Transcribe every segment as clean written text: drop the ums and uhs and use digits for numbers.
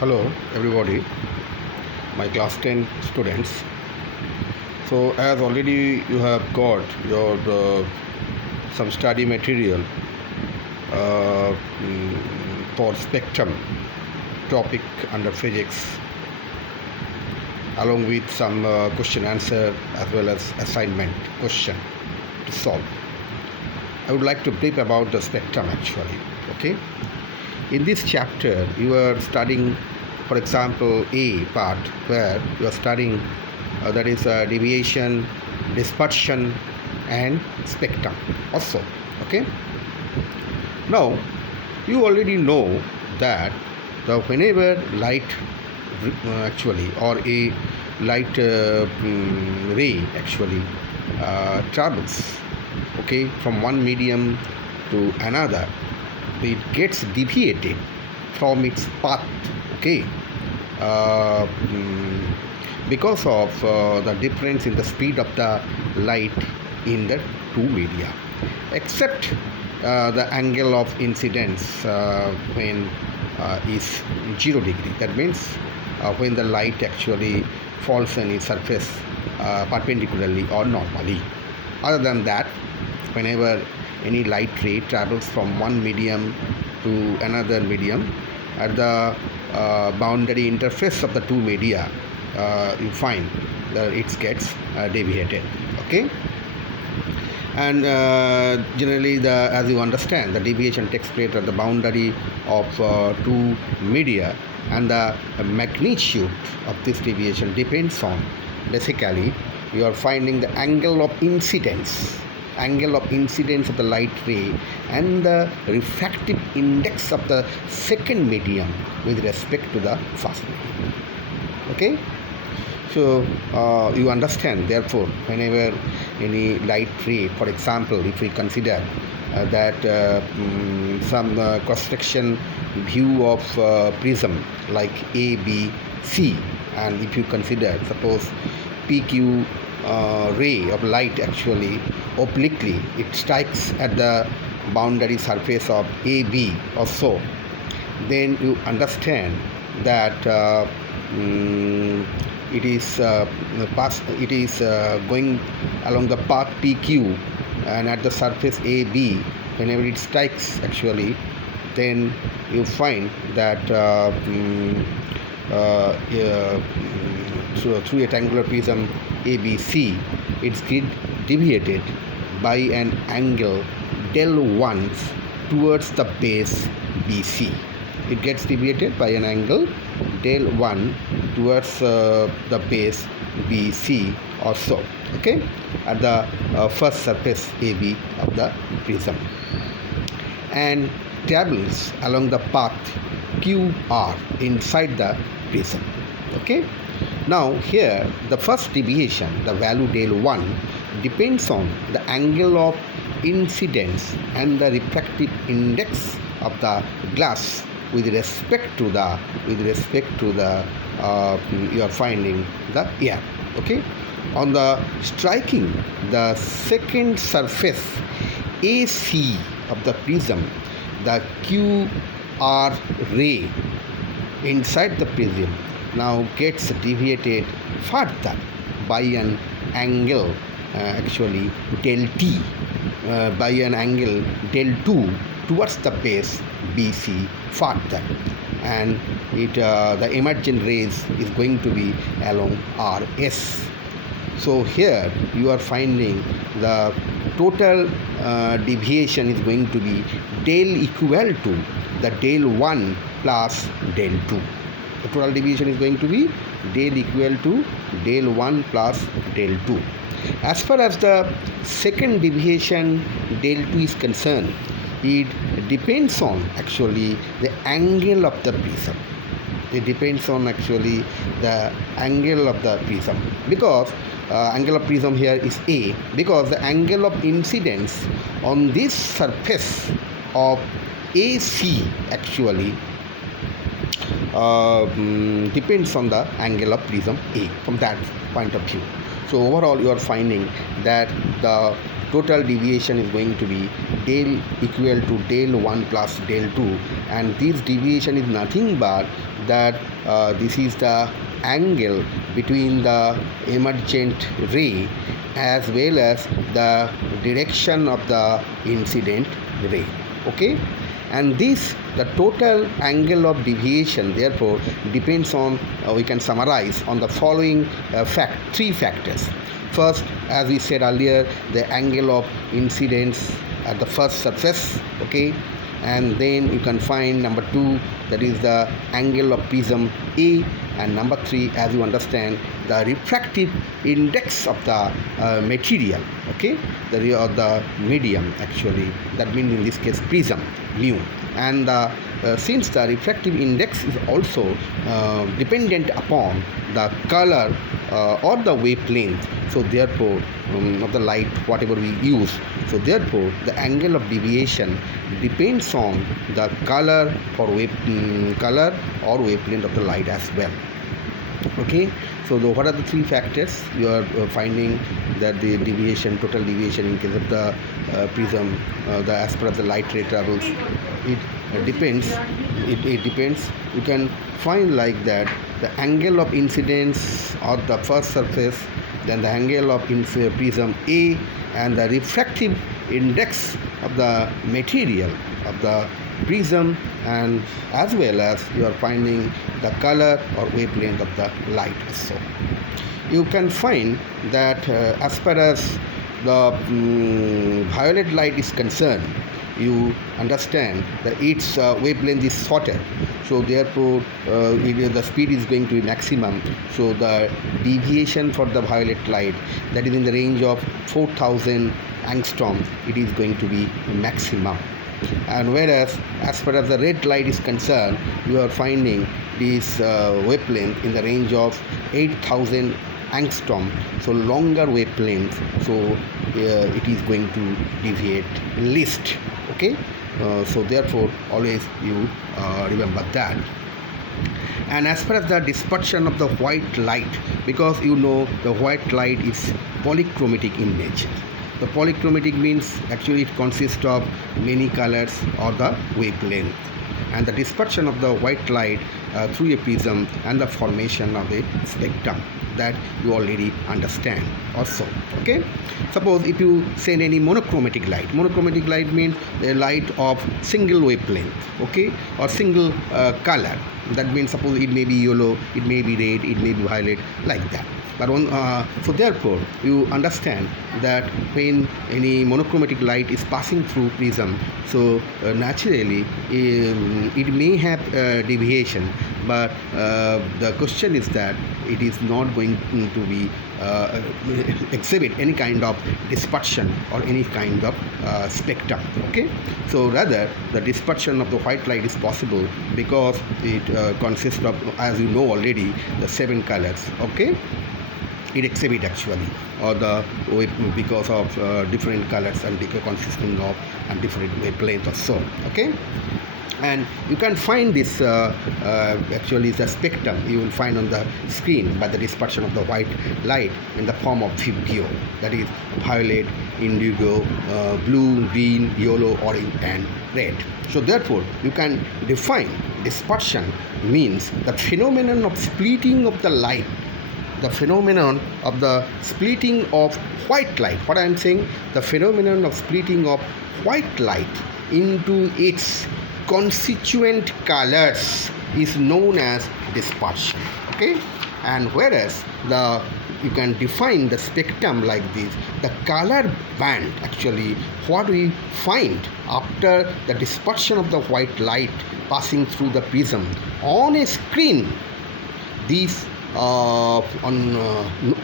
Hello everybody, my class 10 students. So as already you have got your some study material uh, mm, for spectrum topic under physics, along with some question answer as well as assignment question to solve. I would like to brief about the spectrum actually. Okay. In this chapter, you are studying, for example, A part where you are studying that is deviation, dispersion, and spectrum also. Okay. Now, you already know that whenever light actually or a light ray actually travels, okay, from one medium to another, it gets deviated from its path, okay, uh, mm, because of the difference in the speed of the light in the two media, except the angle of incidence when is 0 degree. That means when the light actually falls on its surface perpendicularly or normally. Other than that, whenever any light ray travels from one medium to another medium, at the boundary interface of the two media, you find that it gets deviated. Okay. And generally, as you understand, the deviation takes place at the boundary of two media, and the magnitude of this deviation depends on, basically, you are finding the angle of incidence of the light ray and the refractive index of the second medium with respect to the first medium. Okay. So you understand, therefore, whenever any light ray, for example, if we consider that some cross-section view of prism like A, B, C, and if you consider, suppose PQ ray of light actually obliquely, it strikes at the boundary surface of AB or so, then you understand that it is going along the path PQ, and at the surface AB, whenever it strikes actually, then you find that through a triangular prism ABC, it's deviated by an angle del 1 towards the base BC. It gets deviated by an angle del 1 towards the base BC also, okay, at the first surface AB of the prism, and travels along the path QR inside the prism. Okay. Now here the first deviation, the value del 1, depends on the angle of incidence and the refractive index of the glass with respect to the you are finding the air. Okay. On the striking the second surface AC of the prism, the QR ray inside the prism now gets deviated further by an angle actually del T, by an angle del 2 towards the base BC further, and the emergent rays is going to be along RS. So here you are finding the total deviation is going to be del equal to the del 1 plus del 2. The total deviation is going to be del equal to del 1 plus del 2. As far as the second deviation del 2 is concerned, it depends on actually the angle of the prism. It depends on actually the angle of the prism, because angle of prism here is A, because the angle of incidence on this surface of AC actually depends on the angle of prism A from that point of view. So overall you are finding that the total deviation is going to be del equal to del 1 plus del 2, and this deviation is nothing but that this is the angle between the emergent ray as well as the direction of the incident ray. Okay, and this the total angle of deviation therefore depends on we can summarize on the following three factors. First, as we said earlier, the angle of incidence at the first surface. Okay, and then you can find number 2, that is the angle of prism A, and number 3, as you understand, the refractive index of the material. Okay, the medium actually, that means in this case prism mu, and since the refractive index is also dependent upon the color or the wavelength, so therefore of the light whatever we use, so therefore the angle of deviation depends on the color color or wavelength of the light as well. Okay, so what are the three factors? You are finding that the deviation, total deviation in case of the prism, as per the light ray travels, it depends. It depends. You can find like that the angle of incidence of the first surface, then the angle of prism A, and the refractive index of the material of the prism, and as well as you are finding the color or wavelength of the light. So you can find that as far as the violet light is concerned, you understand that its wavelength is shorter, so therefore the speed is going to be maximum, so the deviation for the violet light, that is in the range of 4000 angstrom, it is going to be maximum. And whereas as far as the red light is concerned, you are finding this wavelength in the range of 8000 angstrom, so longer wavelength, so it is going to deviate least. Okay, so therefore always you remember that. And as far as the dispersion of the white light, because you know the white light is polychromatic in nature. The polychromatic means actually it consists of many colors or the wavelength, and the dispersion of the white light through a prism and the formation of a spectrum, that you already understand also. Okay, suppose if you send any monochromatic light means a light of single wavelength, okay, or single color. That means suppose it may be yellow, it may be red, it may be violet, like that. But so therefore you understand that when any monochromatic light is passing through prism, so naturally it may have deviation, but the question is that it is not going to be exhibit any kind of dispersion or any kind of spectrum. Okay, so rather the dispersion of the white light is possible because it consists of, as you know already, the 7 colors. Okay, it exhibit actually, or the because of different colors and consisting of and different wavelength or so. Okay, and you can find this actually the spectrum you will find on the screen by the dispersion of the white light in the form of Fibgio, that is violet, indigo, blue, green, yellow, orange, and red. So therefore you can define dispersion means the phenomenon of splitting of the light, the phenomenon of the splitting of white light. What I am saying, the phenomenon of splitting of white light into its constituent colors is known as dispersion. Okay, and whereas you can define the spectrum like this, the color band actually what we find after the dispersion of the white light passing through the prism on a screen, this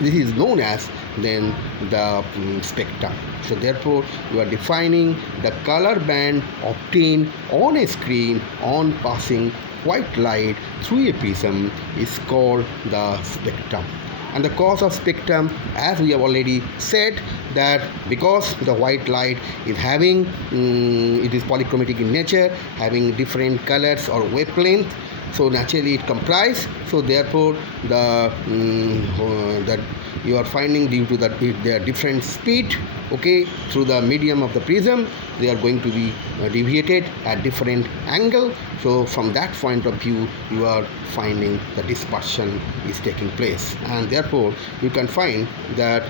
this is known as then the spectrum. So therefore you are defining the color band obtained on a screen on passing white light through a prism is called the spectrum. And the cause of spectrum, as we have already said, that because the white light is having it is polychromatic in nature, having different colors or wavelength, so naturally it comprises. So therefore the that you are finding due to that their different speed, okay, through the medium of the prism, they are going to be deviated at different angle. So from that point of view, you are finding the dispersion is taking place, and therefore you can find that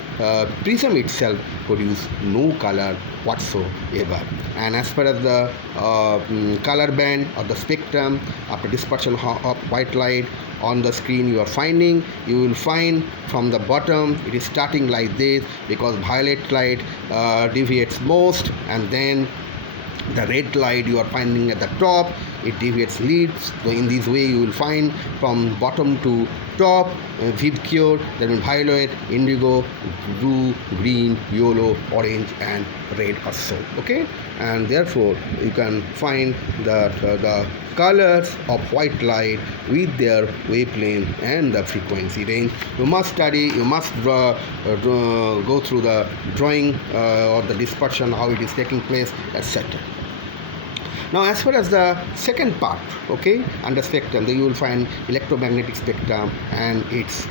prism itself produce no color whatsoever. And as far as the color band or the spectrum after dispersion of white light on the screen, you will find from the bottom it is starting like this, because violet light deviates most, and then the red light you are finding at the top, it deviates leads. So in this way you will find from bottom to top vivid, then violet, indigo, blue, green, yellow, orange and red also, okay. And therefore you can find that the colors of white light with their wavelength and the frequency range. You must study, you must go through the drawing or the dispersion, how it is taking place, etc. Now as far as the second part, okay, under spectrum, then you will find electromagnetic spectrum and its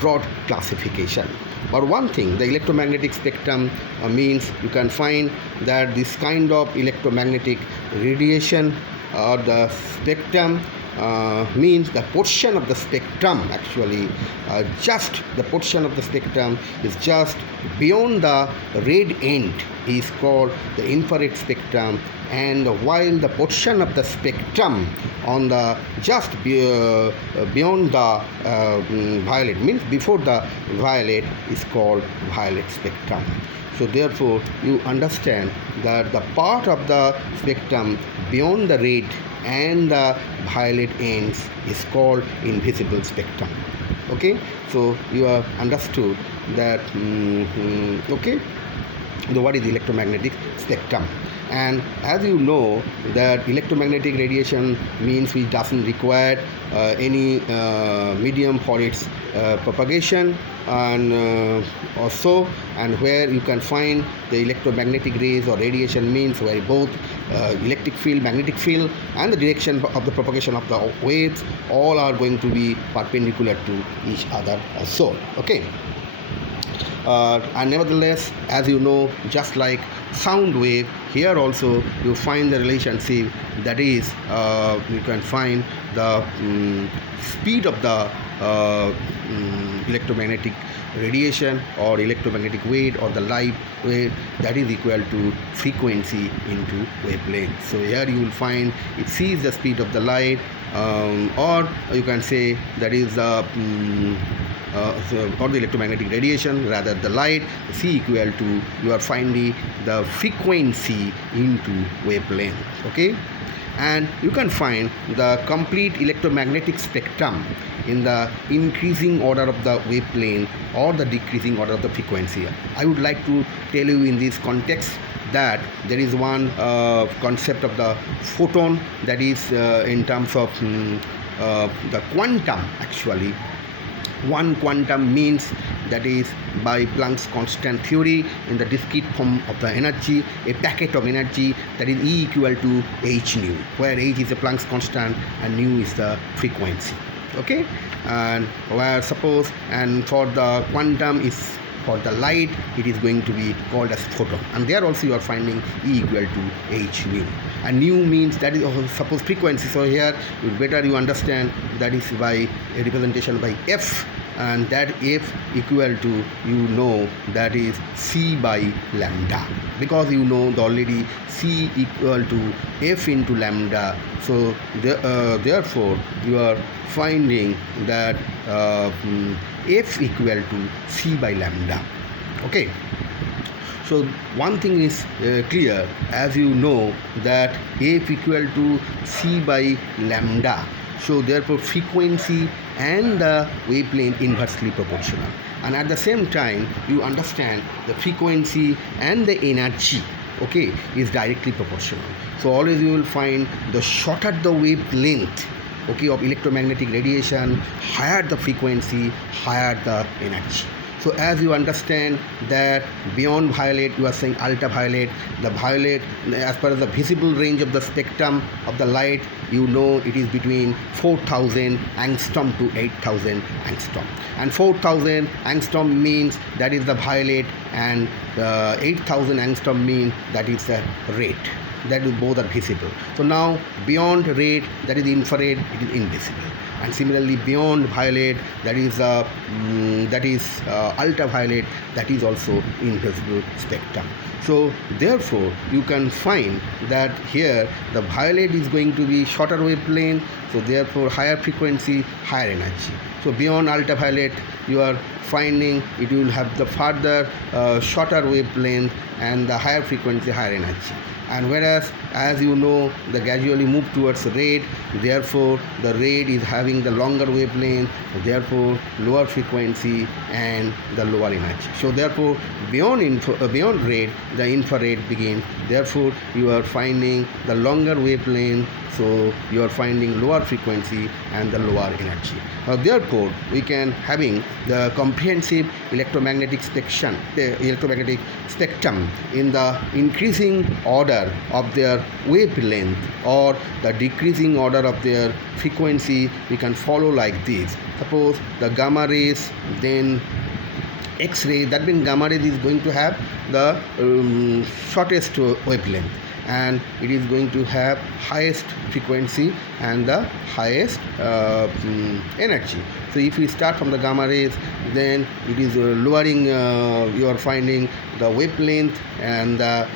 broad classification. But one thing, the electromagnetic spectrum means you can find that this kind of electromagnetic radiation or the spectrum means the portion of the spectrum, actually just the portion of the spectrum is just beyond the red end is called the infrared spectrum, and while the portion of the spectrum on the just beyond the violet, means before the violet, is called violet spectrum. So therefore you understand that the part of the spectrum beyond the red and the violet ends is called invisible spectrum, okay. So you have understood that okay, what is electromagnetic spectrum. And as you know that electromagnetic radiation means which doesn't require any medium for its propagation, and also, and where you can find the electromagnetic rays or radiation means where both electric field, magnetic field and the direction of the propagation of the waves all are going to be perpendicular to each other also, okay. And nevertheless, as you know, just like sound wave, here also you find the relationship, that is you can find the speed of the electromagnetic radiation or electromagnetic wave or the light wave, that is equal to frequency into wavelength. So here you will find it sees the speed of the light, or you can say that is the or the electromagnetic radiation, rather the light, C equal to, you are finding the frequency into wavelength, okay. And you can find the complete electromagnetic spectrum in the increasing order of the wavelength or the decreasing order of the frequency. I would like to tell you in this context that there is one concept of the photon, that is in terms of the quantum, actually. One quantum means, that is by Planck's constant theory, in the discrete form of the energy, a packet of energy, that is E equal to h nu, where h is the Planck's constant and nu is the frequency, okay. And where suppose, and for the quantum is for the light, it is going to be called as photon, and there also you are finding E equal to h nu, and nu means that is suppose frequency. So here better you understand that is by a representation by f, and that f equal to, you know, that is c by lambda, because you know already c equal to f into lambda. So therefore you are finding that f equal to c by lambda, okay. So one thing is clear, as you know that f equal to c by lambda, so therefore frequency and the wavelength inversely proportional, and at the same time you understand the frequency and the energy, okay, is directly proportional. So always you will find the shorter the wavelength, okay, of electromagnetic radiation, higher the frequency, higher the energy. So as you understand that beyond violet, you are saying ultraviolet. The violet, as per the visible range of the spectrum of the light, you know it is between 4,000 angstrom to 8,000 angstrom. And 4,000 angstrom means that is the violet, and 8,000 angstrom means that is the red. That is, both are visible. So now beyond red, that is infrared, it is invisible. And similarly beyond violet, that is ultraviolet, that is also invisible spectrum. So therefore you can find that here the violet is going to be shorter wavelength, so therefore higher frequency, higher energy. So beyond ultraviolet, you are finding it will have the further shorter wavelength and the higher frequency, higher energy. And whereas, as you know, the gradually move towards red, therefore the red is having the longer wavelength, therefore lower frequency and the lower energy. So therefore beyond red, the infrared begins. Therefore you are finding the longer wavelength, so you are finding lower frequency and the lower energy. Therefore we can having the comprehensive electromagnetic spectrum, in the increasing order of their wavelength or the decreasing order of their frequency. We can follow like this. Suppose the gamma rays, then X-ray, that means gamma rays is going to have the shortest wavelength, and it is going to have highest frequency and the highest energy. So if we start from the gamma rays, then it is lowering, you are finding the wavelength and the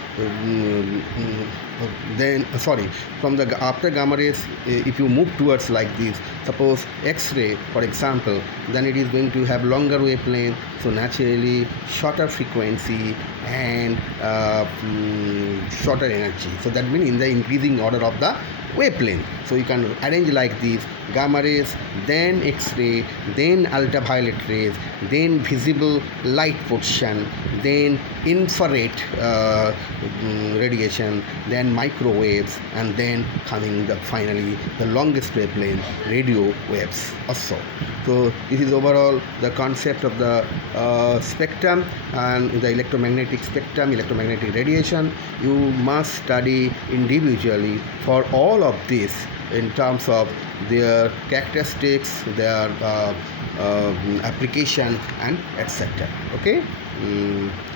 from the after gamma rays, if you move towards like this, suppose X-ray for example, then it is going to have longer wavelength, so naturally shorter frequency and shorter energy. So that means in the increasing order of the wavelength. So you can arrange like this: gamma rays, then X-ray, then ultraviolet rays, then visible light portion, then infrared radiation, then microwaves, and then coming the finally the longest wavelength, radio waves also. So this is overall the concept of the spectrum and the electromagnetic spectrum, electromagnetic radiation. You must study individually for all of this in terms of their characteristics, their application, and etc. Okay,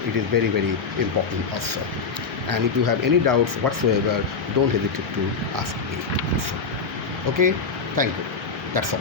it is very, very important also. And if you have any doubts whatsoever, don't hesitate to ask me. Okay, thank you. That's all.